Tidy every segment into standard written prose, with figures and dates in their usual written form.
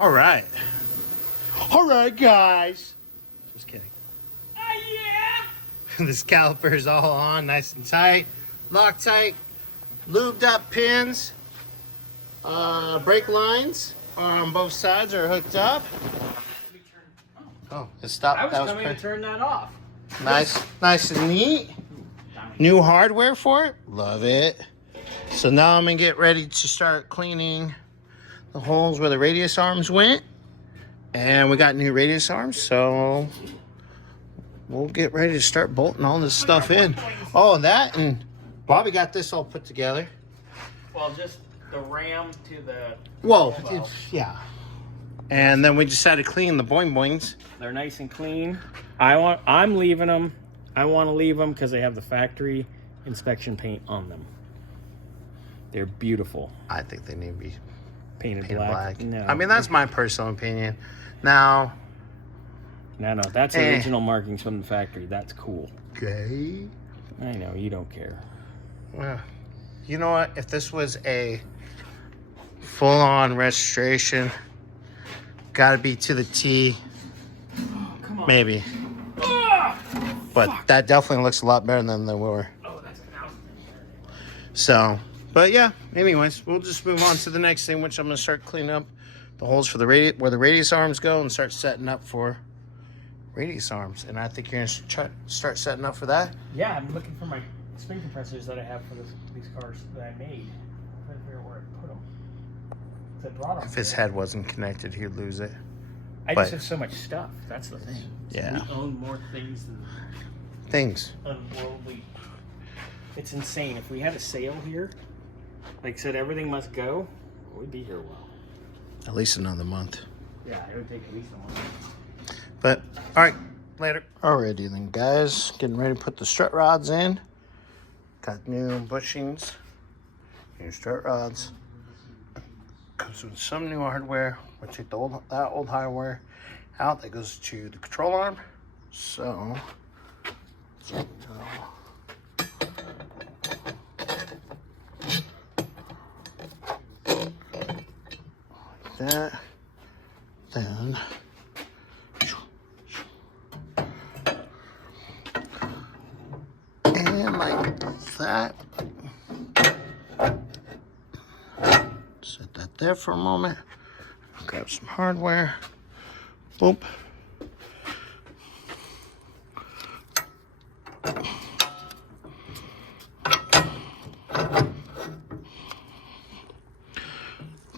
All right, guys. Just kidding. Yeah. This caliper is all on, nice and tight, Loctite, lubed up pins. Brake lines on both sides are hooked up. Oh, it stopped. I was coming to turn that off. Nice and neat. New hardware for it. Love it. So now I'm gonna get ready to start cleaning the holes where the radius arms went. And we got new radius arms, so we'll get ready to start bolting all this stuff in. Oh, that, and Bobby got this all put together. Well, just the ram to the... Well, yeah. And then we decided to clean the boing boings. They're nice and clean. I'm leaving them. I want to leave them because they have the factory inspection paint on them. They're beautiful. I think they need to be Painted black. No. I mean, that's my personal opinion. Now... No, that's original markings from the factory. That's cool. Okay. I know, you don't care. Well, you know what? If this was a full-on restoration, gotta be to the T, Come on. maybe. But that definitely looks a lot better than they were. Oh, that's an house. So, but yeah, anyways, we'll just move on to the next thing, which I'm gonna start cleaning up the holes for the where the radius arms go and start setting up for radius arms. And I think you're gonna start setting up for that. Yeah, I'm looking for my spring compressors that I have for these cars that I made. I'm trying to figure out where I put them. I brought them. If his head wasn't connected, he'd lose it. I just have so much stuff. That's the thing. Yeah. We own more things than unworldly. It's insane. If we had a sale here, like I said, everything must go, we'd be here a while. At least another month. Yeah, it would take at least a month. But, all right, later. Alrighty then, guys. Getting ready to put the strut rods in. Got new bushings, new strut rods. Comes with some new hardware. We'll take that old hardware out. That goes to the control arm. So, like that. Then, and like that. Set that there for a moment. Grab some hardware. Boop.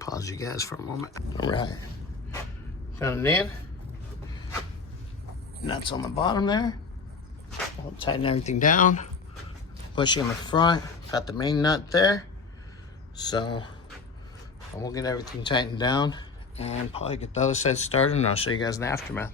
Pause you guys for a moment. All right. Found it in. Nuts on the bottom there. I'll tighten everything down. Pushing in the front. Got the main nut there. So we'll get everything tightened down and probably get the other side started, and I'll show you guys in the aftermath.